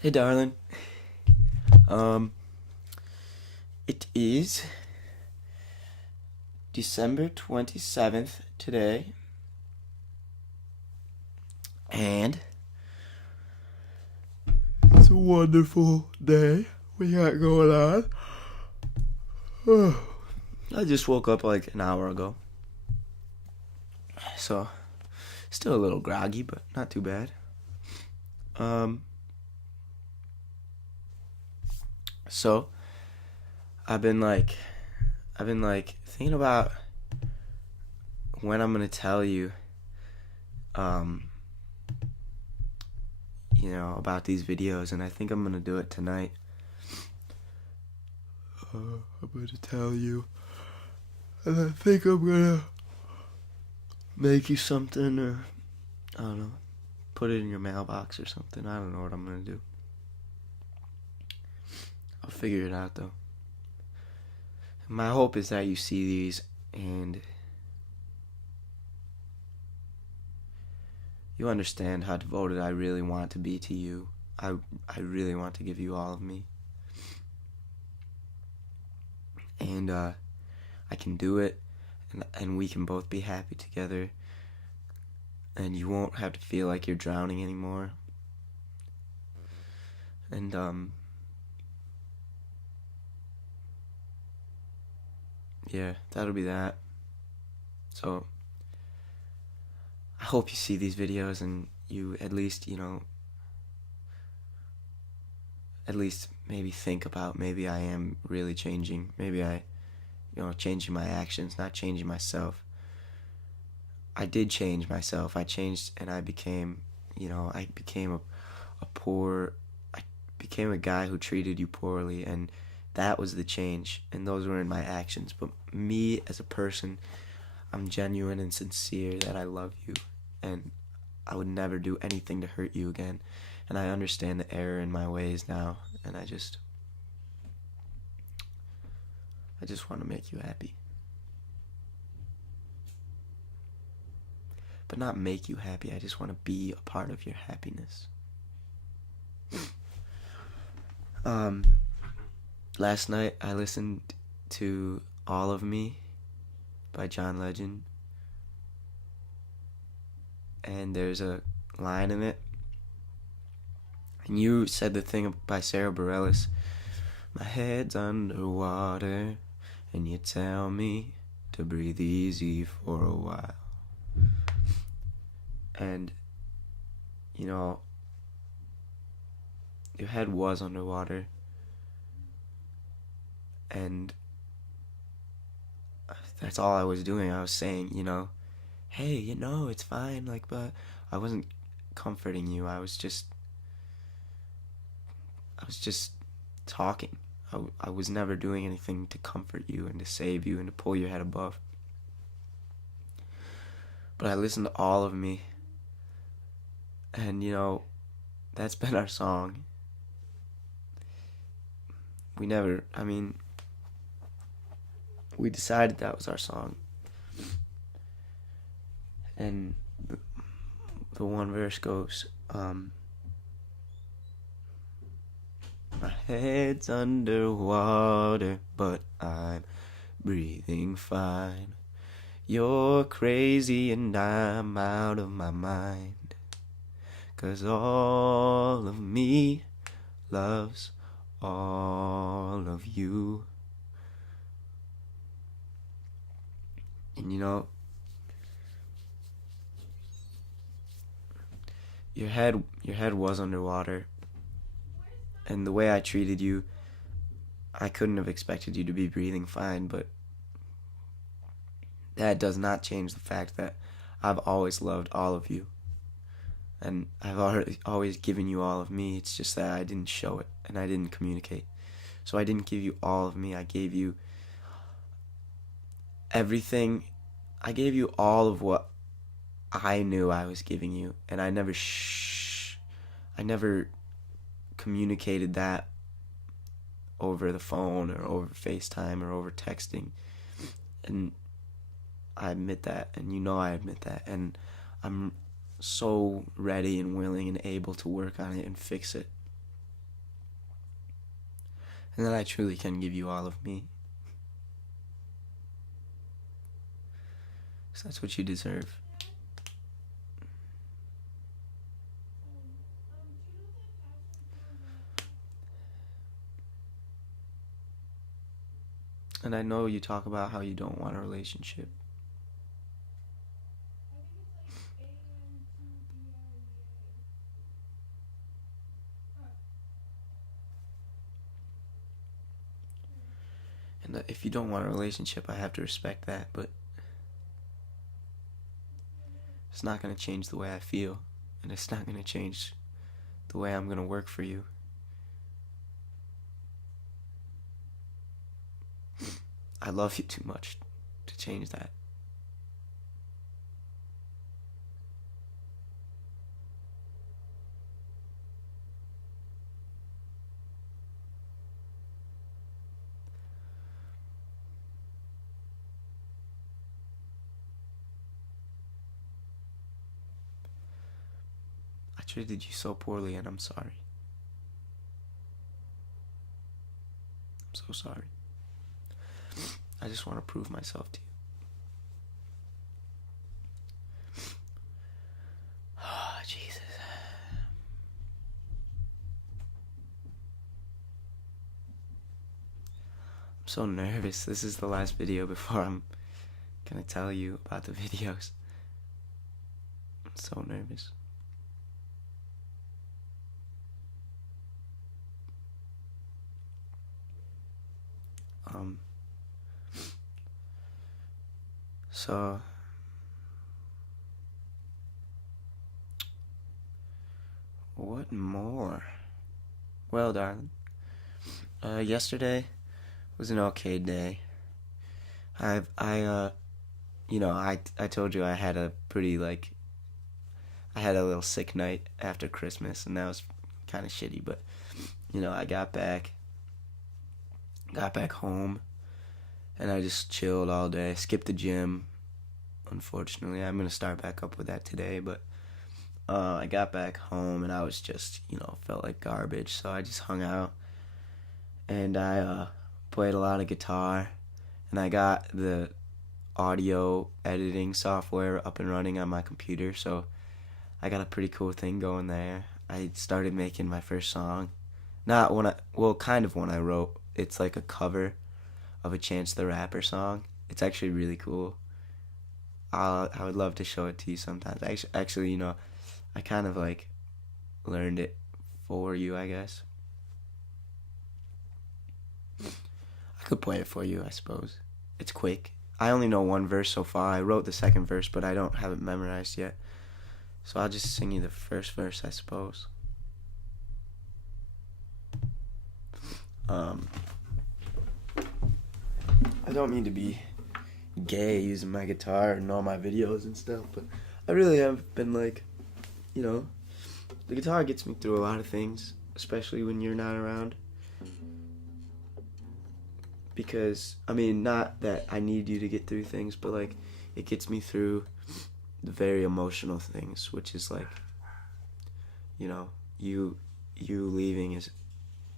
Hey, darling. Um, it is December 27th today, and it's a wonderful day we got going on. I just woke up like an hour ago, so still a little groggy, but not too bad. Um, so I've been like, thinking about when I'm gonna tell you, um, about these videos, and I think I'm gonna do it tonight. I'm gonna tell you, and I think I'm gonna make you something, or I don't know, put it in your mailbox or something. I don't know what I'm gonna do. I'll figure it out though. My hope is that you see these and you understand how devoted I really want to be to you. I really want to give you all of me. And I can do it, and we can both be happy together. And you won't have to feel like you're drowning anymore. And yeah, that'll be that. So I hope you see these videos and you at least, at least maybe think about, maybe I am really changing. Maybe changing my actions, not changing myself. I did change myself. I changed and I became, I became I became a guy who treated you poorly, and that was the change, and those were in my actions. But me as a person, I'm genuine and sincere that I love you, and I would never do anything to hurt you again. And I understand the error in my ways now, and I just want to make you happy. But not make you happy, I just want to be a part of your happiness. Last night I listened to All of Me by John Legend, and there's a line in it, and you said the thing by Sarah Bareilles, my head's underwater, and you tell me to breathe easy for a while. And, your head was underwater, and that's all I was doing. I was saying, hey, it's fine, but I wasn't comforting you. I was just talking. I was never doing anything to comfort you and to save you and to pull your head above. But I listened to All of Me, and that's been our song. We decided that was our song. And the one verse goes, my head's underwater, but I'm breathing fine. You're crazy and I'm out of my mind. 'Cause all of me loves all of you. And your head was underwater, and the way I treated you, I couldn't have expected you to be breathing fine, but that does not change the fact that I've always loved all of you, and I've always given you all of me. It's just that I didn't show it, and I didn't communicate. So I didn't give you all of me. I gave you everything. I gave you all of what I knew I was giving you, and I never communicated that over the phone or over FaceTime or over texting. And I admit that, and I admit that, and I'm so ready and willing and able to work on it and fix it. and that I truly can give you all of me. So that's what you deserve. And I know you talk about how you don't want a relationship. And if you don't want a relationship, I have to respect that, but it's not going to change the way I feel, and it's not going to change the way I'm going to work for you. I love you too much to change that. I treated you so poorly, and I'm sorry. I'm so sorry. I just want to prove myself to you. Oh, Jesus. I'm so nervous. This is the last video before I'm gonna tell you about the videos. I'm so nervous. So what more? Well, darling, yesterday was an okay day. I told you I had a little sick night after Christmas, and that was kind of shitty, but, I got back home, and I just chilled all day, skipped the gym, unfortunately. I'm going to start back up with that today, but I got back home, and I was just, felt like garbage, so I just hung out, and I played a lot of guitar, and I got the audio editing software up and running on my computer, so I got a pretty cool thing going there. I started making my first song. Kind of one I wrote. It's like a cover of a Chance the Rapper song. It's actually really cool. I would love to show it to you sometimes. Actually, I kind of learned it for you, I guess. I could play it for you, I suppose. It's quick. I only know one verse so far. I wrote the second verse, but I don't have it memorized yet. So I'll just sing you the first verse, I suppose. I don't mean to be gay using my guitar in all my videos and stuff, but I really have been the guitar gets me through a lot of things, especially when you're not around. Because, not that I need you to get through things, but it gets me through the very emotional things, which is you leaving is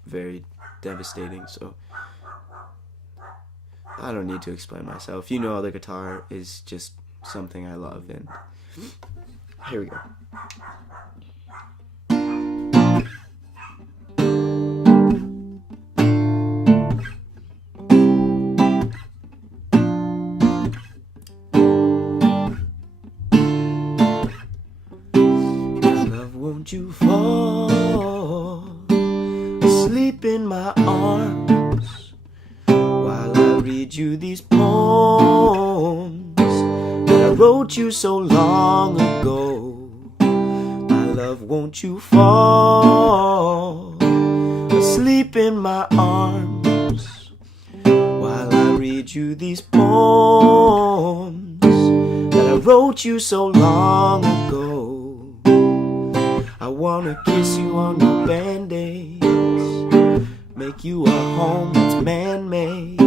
very devastating, so I don't need to explain myself. The guitar is just something I love, and here we go. Love, won't you fall asleep in my arms while I read you these poems that I wrote you so long ago? My love, won't you fall asleep in my arms while I read you these poems that I wrote you so long ago? I wanna kiss you on your band-aids, make you a home that's man-made.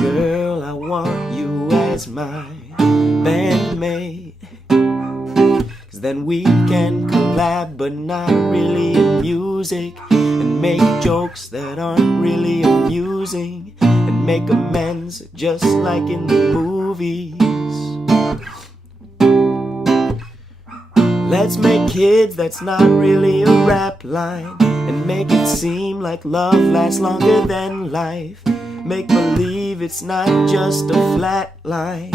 Girl, I want you as my bandmate, 'cause then we can collab, but not really in music, and make jokes that aren't really amusing, and make amends just like in the movies. Let's make kids that's not really a rap line, and make it seem like love lasts longer than life. Make believe it's not just a flat line,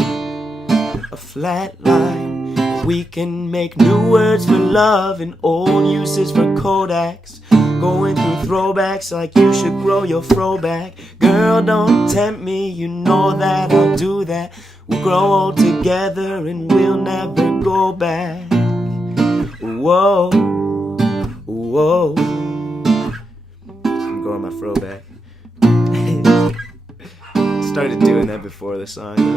a flat line. We can make new words for love and old uses for Kodaks, going through throwbacks like you should grow your fro back. Girl, don't tempt me, you know that I'll do that. We'll grow old together and we'll never go back. Whoa, whoa, I'm growing my fro back. Started doing that before the song though.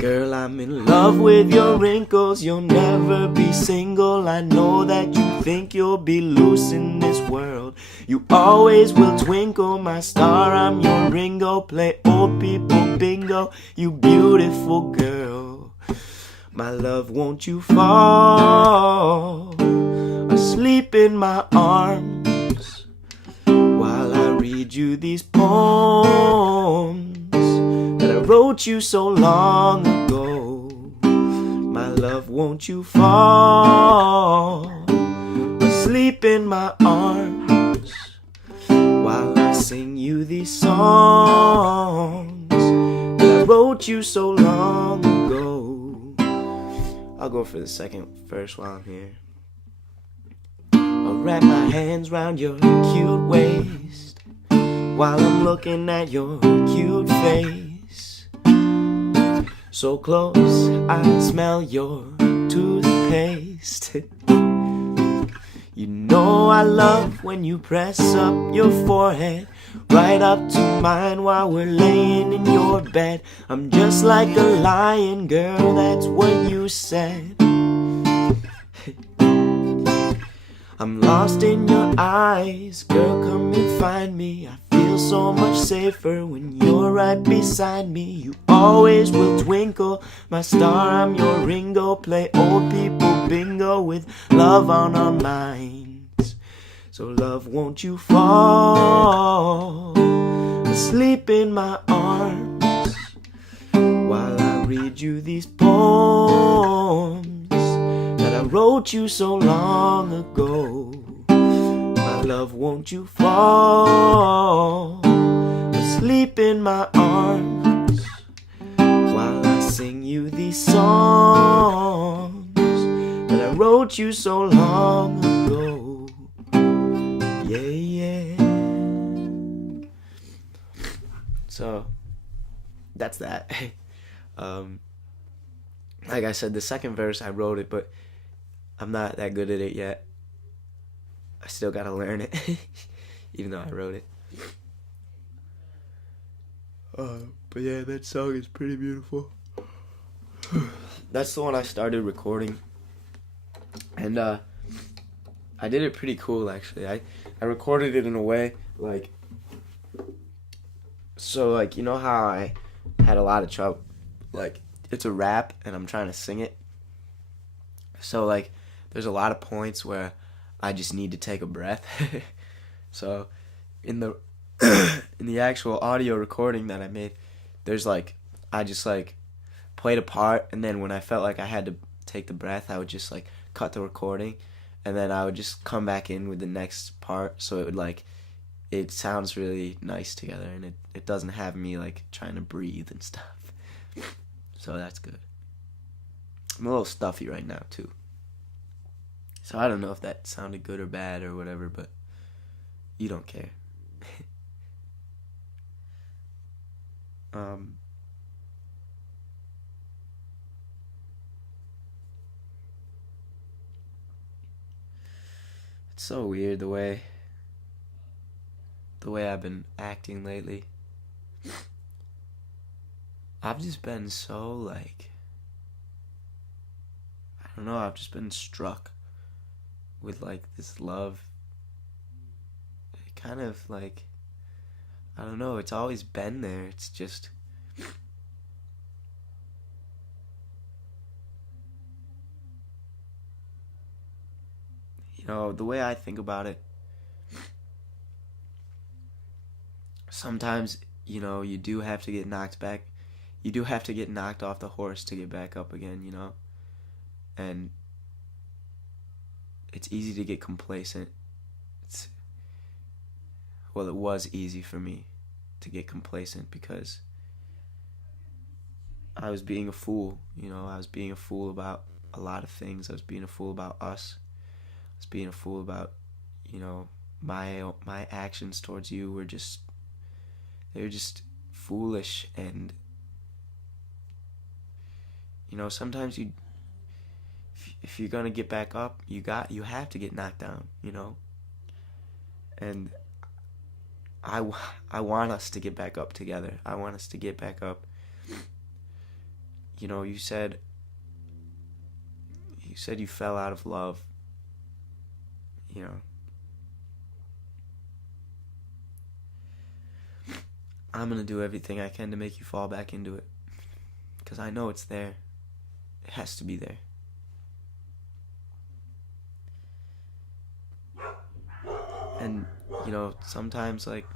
Girl, I'm in love with your wrinkles. You'll never be single. I know that you think you'll be loose in this world. You always will twinkle, my star, I'm your Ringo. Play old people bingo, you beautiful girl. My love, won't you fall asleep in my arms while I read you these poems that I wrote you so long ago. My love, won't you fall asleep in my arms while I sing you these songs that I wrote you so long ago. I'll go for the second verse while I'm here. I'll wrap my hands round your cute waist while I'm looking at your cute face. So close, I smell your toothpaste. You know I love when you press up your forehead right up to mine while we're laying in your bed. I'm just like a lion, girl, that's what you said. I'm lost in your eyes, girl, come and find me. I feel so much safer when you're right beside me. You always will twinkle, my star, I'm your Ringo. Play old people bingo with love on our minds. So love, won't you fall asleep in my arms while I read you these poems that I wrote you so long ago. My love, won't you fall asleep in my arms while I sing you these songs that I wrote you so long ago. Yeah, yeah. So that's that. Like I said, the second verse I wrote it, but I'm not that good at it yet. I still gotta learn it, even though I wrote it. But yeah, that song is pretty beautiful. That's the one I started recording, and I did it pretty cool actually. I recorded it in a way like, so like, you know how I had a lot of trouble, like it's a rap and I'm trying to sing it, so like there's a lot of points where I just need to take a breath. So in the in the actual audio recording that I made, there's like, I just like played a part, and then when I felt like I had to take the breath, I would just like cut the recording, and then I would just come back in with the next part, so it would like, it sounds really nice together, and it doesn't have me like trying to breathe and stuff. So that's good. I'm a little stuffy right now too, so I don't know if that sounded good or bad or whatever, but you don't care. It's so weird the way I've been acting lately. I've just been so like, I don't know, I've just been struck with like this love. It kind of like, I don't know, it's always been there. It's just, The way I think about it, sometimes, you do have to get knocked back. You do have to get knocked off the horse to get back up again. And it's easy to get complacent. Well, it was easy for me to get complacent because I was being a fool. I was being a fool about a lot of things. I was being a fool about us. I was being a fool about, my actions towards you were just, they were just foolish. And sometimes if you're gonna get back up, you have to get knocked down. And I want us to get back up together. I want us to get back up. You said you fell out of love. I'm gonna do everything I can to make you fall back into it, because I know it's there. It has to be there. And sometimes, like,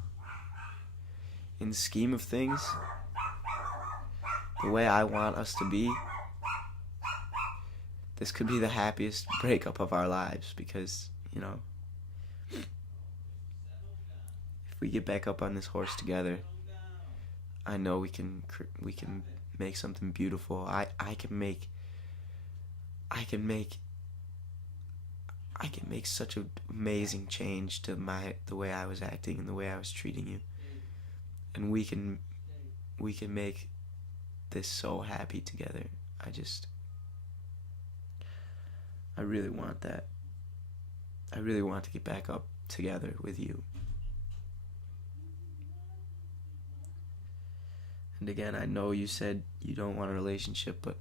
in the scheme of things, the way I want us to be, this could be the happiest breakup of our lives, because if we get back up on this horse together, I know we can make something beautiful. I can make such an amazing change to the way I was acting and the way I was treating you, and we can make this so happy together. I really want that. I really want to get back up together with you. And again, I know you said you don't want a relationship, but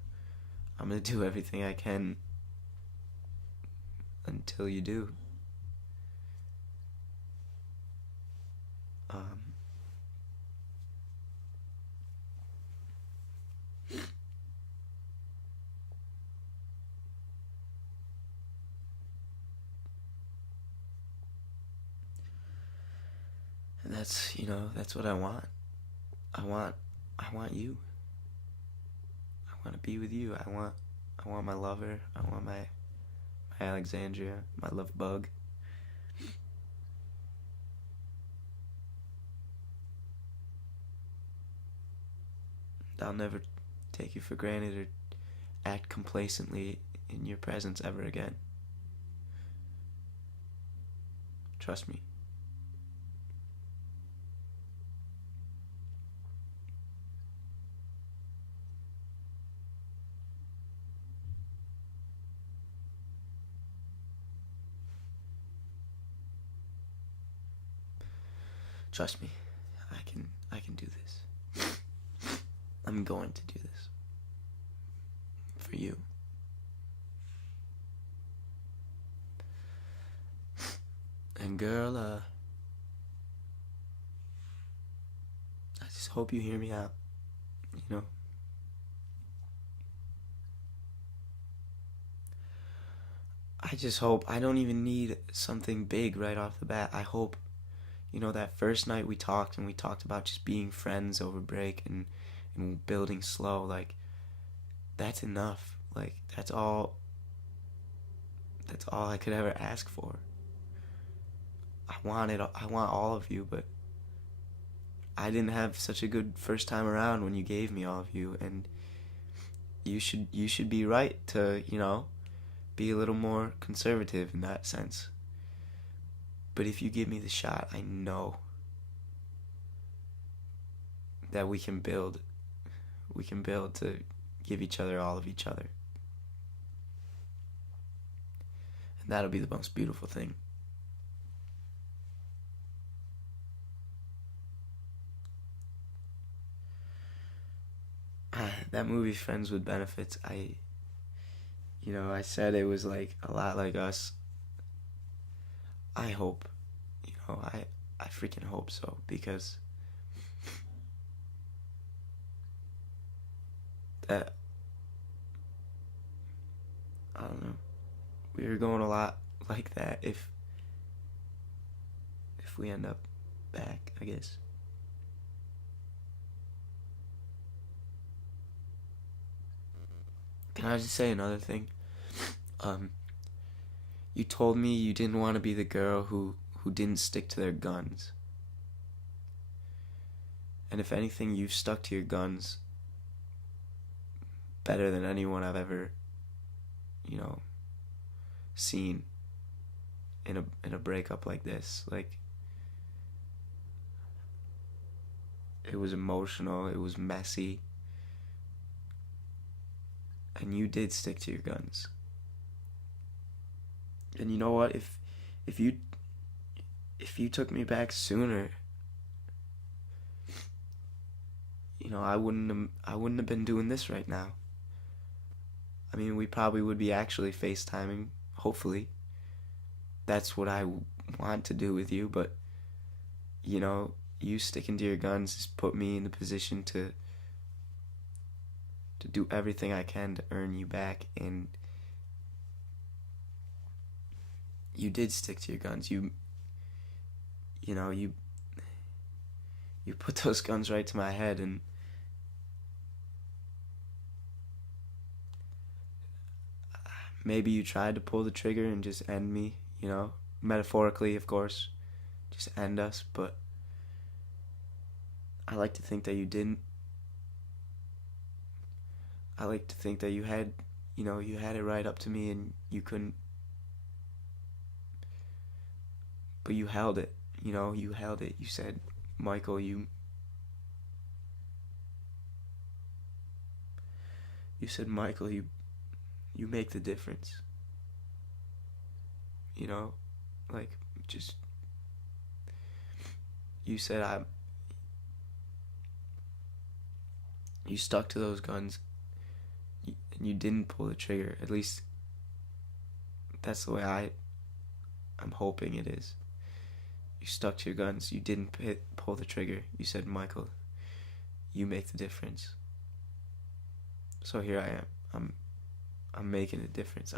I'm gonna do everything I can until you do. And that's what I want. I want you. I want to be with you. I want my lover. I want my Alexandria, my love bug. I'll never take you for granted or act complacently in your presence ever again. Trust me. Trust me. I can do this. I'm going to do this. For you. And girl, I just hope you hear me out. I just hope I don't even need something big right off the bat. I hope, that first night we talked about just being friends over break and building slow, like, that's enough. Like, that's all I could ever ask for. I want all of you, but I didn't have such a good first time around when you gave me all of you, and you should be right to, be a little more conservative in that sense. But if you give me the shot, I know that we can build to give each other all of each other. And that'll be the most beautiful thing. That movie, Friends with Benefits, I said it was like a lot like us. I hope, I freaking hope so, because that, I don't know, we were going a lot like that if we end up back, I guess. Can I just say another thing? Um, you told me you didn't want to be the girl who didn't stick to their guns. And if anything, you've stuck to your guns better than anyone I've ever, you know, seen in a breakup like this. Like, it was emotional, it was messy, and you did stick to your guns. And you know what? If you if you took me back sooner, I wouldn't have been doing this right now. I mean, we probably would be actually FaceTiming, hopefully. That's what I want to do with you, but you sticking to your guns has put me in the position to do everything I can to earn you back, and you did stick to your guns. You put those guns right to my head, and maybe you tried to pull the trigger and just end me, metaphorically, of course, just end us, but I like to think that you didn't. I like to think that you had it right up to me and you couldn't, but you held it, you held it. You said, Michael, you said, Michael, you make the difference. Like, just, you said, you stuck to those guns and you didn't pull the trigger. At least that's the way I'm hoping it is. You stuck to your guns. You didn't pull the trigger. You said, Michael, you make the difference. So here I am. I'm making a difference.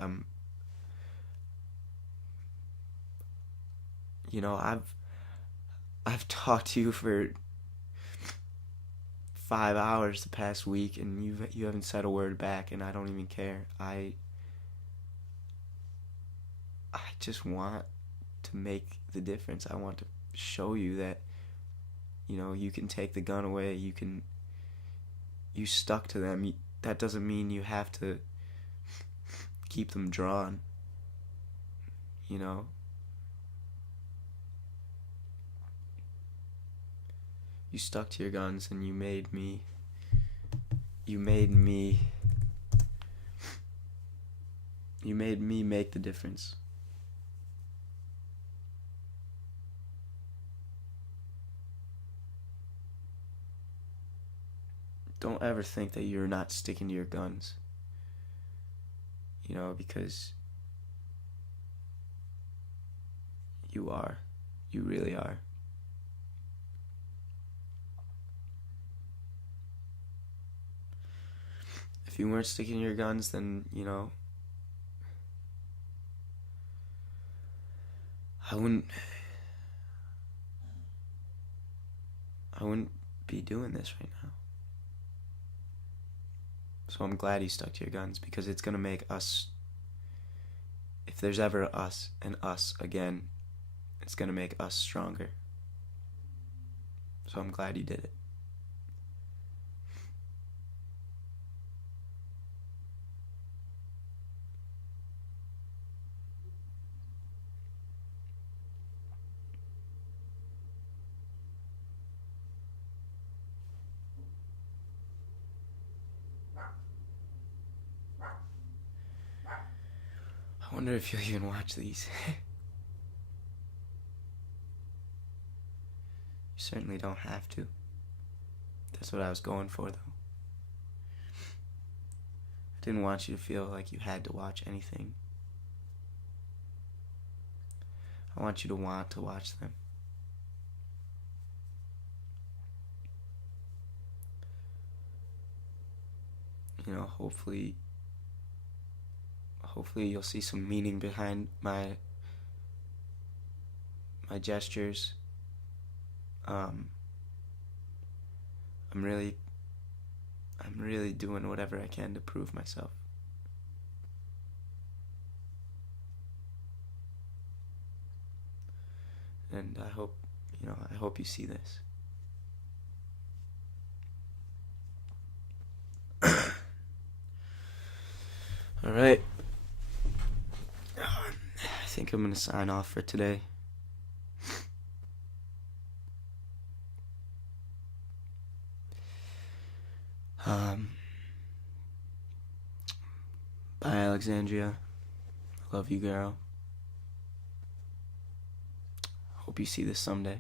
I've talked to you for 5 hours the past week, and you haven't said a word back, and I don't even care. I just want to make the difference. I want to show you that you can take the gun away. You stuck to them. That doesn't mean you have to keep them drawn. You stuck to your guns, and you made me make the difference. Don't ever think that you're not sticking to your guns. Because you are. You really are. If you weren't sticking to your guns, then, I wouldn't be doing this right now. So I'm glad you stuck to your guns, because it's going to make us, if there's ever us and us again, it's going to make us stronger. So I'm glad you did it. I wonder if you'll even watch these. You certainly don't have to. That's what I was going for, though. I didn't want you to feel like you had to watch anything. I want you to want to watch them. Hopefully you'll see some meaning behind my my gestures. Um, I'm really doing whatever I can to prove myself. And I hope you see this. All right. I think I'm going to sign off for today. Bye, Alexandria. I love you, girl. Hope you see this someday.